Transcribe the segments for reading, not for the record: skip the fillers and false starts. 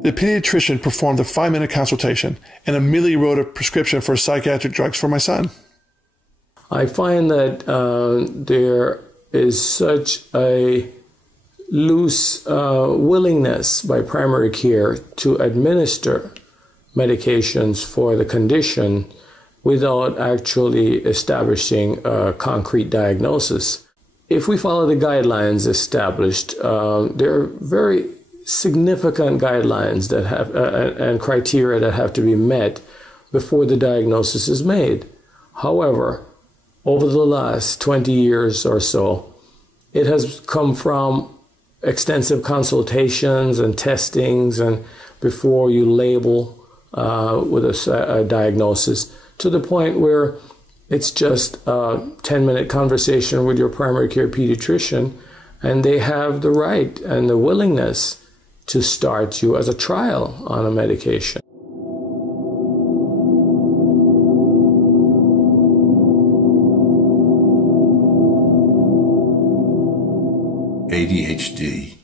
The pediatrician performed a 5-minute consultation and immediately wrote a prescription for psychiatric drugs for my son. I find that there is such a loose willingness by primary care to administer medications for the condition without actually establishing a concrete diagnosis. If we follow the guidelines established, there are very significant guidelines that have and criteria that have to be met before the diagnosis is made. However, over the last 20 years or so, it has come from extensive consultations and testings and before you label with a diagnosis to the point where it's just a 10-minute conversation with your primary care pediatrician, and they have the right and the willingness to start you as a trial on a medication. ADHD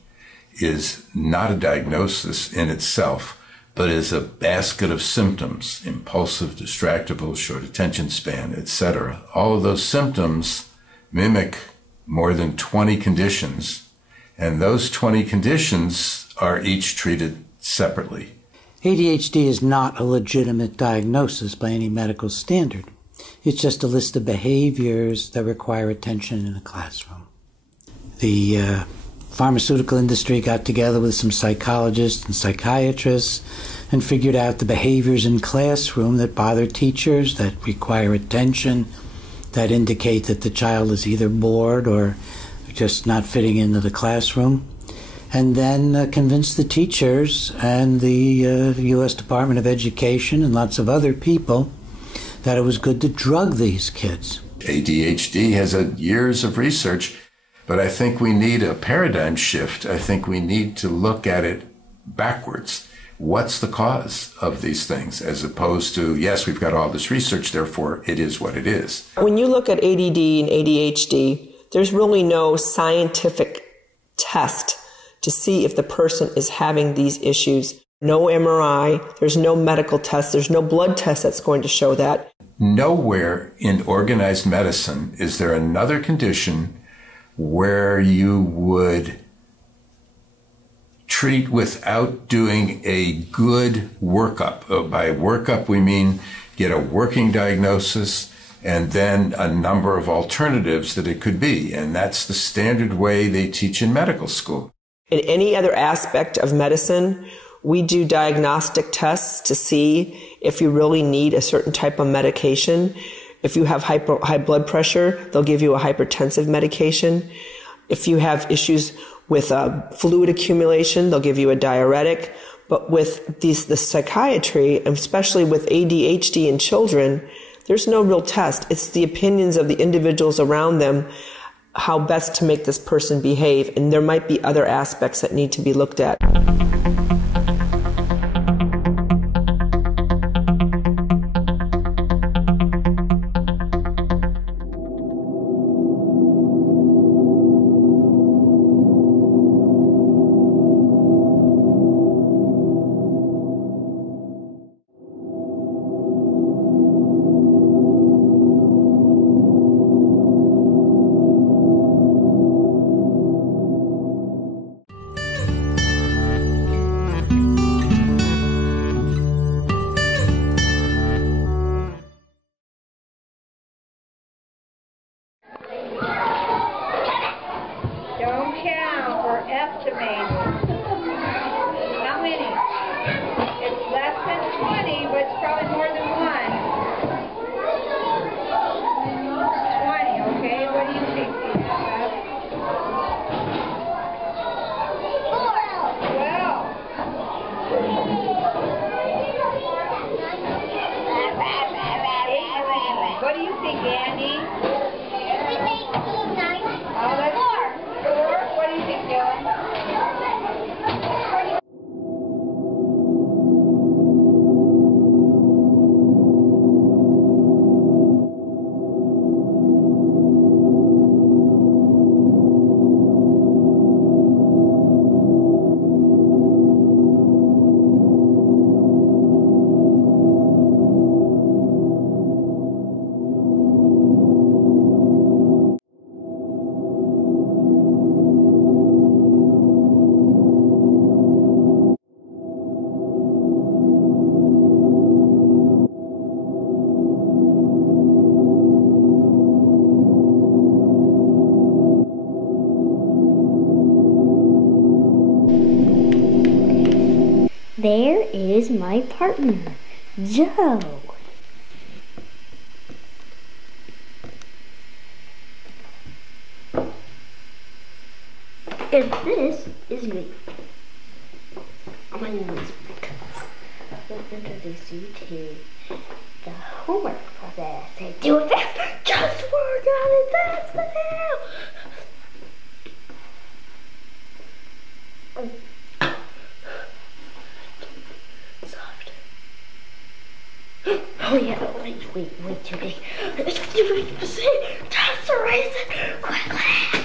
is not a diagnosis in itself, but is a basket of symptoms: impulsive, distractible, short attention span, etc. All of those symptoms mimic more than 20 conditions, and those 20 conditions are each treated separately. ADHD is not a legitimate diagnosis by any medical standard. It's just a list of behaviors that require attention in a classroom. The pharmaceutical industry got together with some psychologists and psychiatrists and figured out the behaviors in classroom that bother teachers, that require attention, that indicate that the child is either bored or just not fitting into the classroom, and then convinced the teachers and the U.S. Department of Education and lots of other people that it was good to drug these kids. ADHD has years of research, but I think we need a paradigm shift. I think we need to look at it backwards. What's the cause of these things, as opposed to, yes, we've got all this research, therefore it is what it is. When you look at ADD and ADHD, there's really no scientific test to see if the person is having these issues. No MRI, there's no medical test, there's no blood test that's going to show that. Nowhere in organized medicine is there another condition where you would treat without doing a good workup. By workup, we mean get a working diagnosis and then a number of alternatives that it could be. And that's the standard way they teach in medical school. In any other aspect of medicine, we do diagnostic tests to see if you really need a certain type of medication. If you have high blood pressure, they'll give you a hypertensive medication. If you have issues with fluid accumulation, they'll give you a diuretic. But with the psychiatry, especially with ADHD in children, there's no real test. It's the opinions of the individuals around them, how best to make this person behave. And there might be other aspects that need to be looked at. Estimated. How many? It's less than 20, but it's probably more than one. 20, okay? What do you think? 12. What do you think, Andy? Oh, that's 4. What do you think, Dylan? There is my partner, Joe. And this is me. My name is Rick. I'll introduce you to the homework process. Say, do it fast! Just work on it! That's the deal! Soft. Oh yeah, wait, Judy. Just erase it quickly!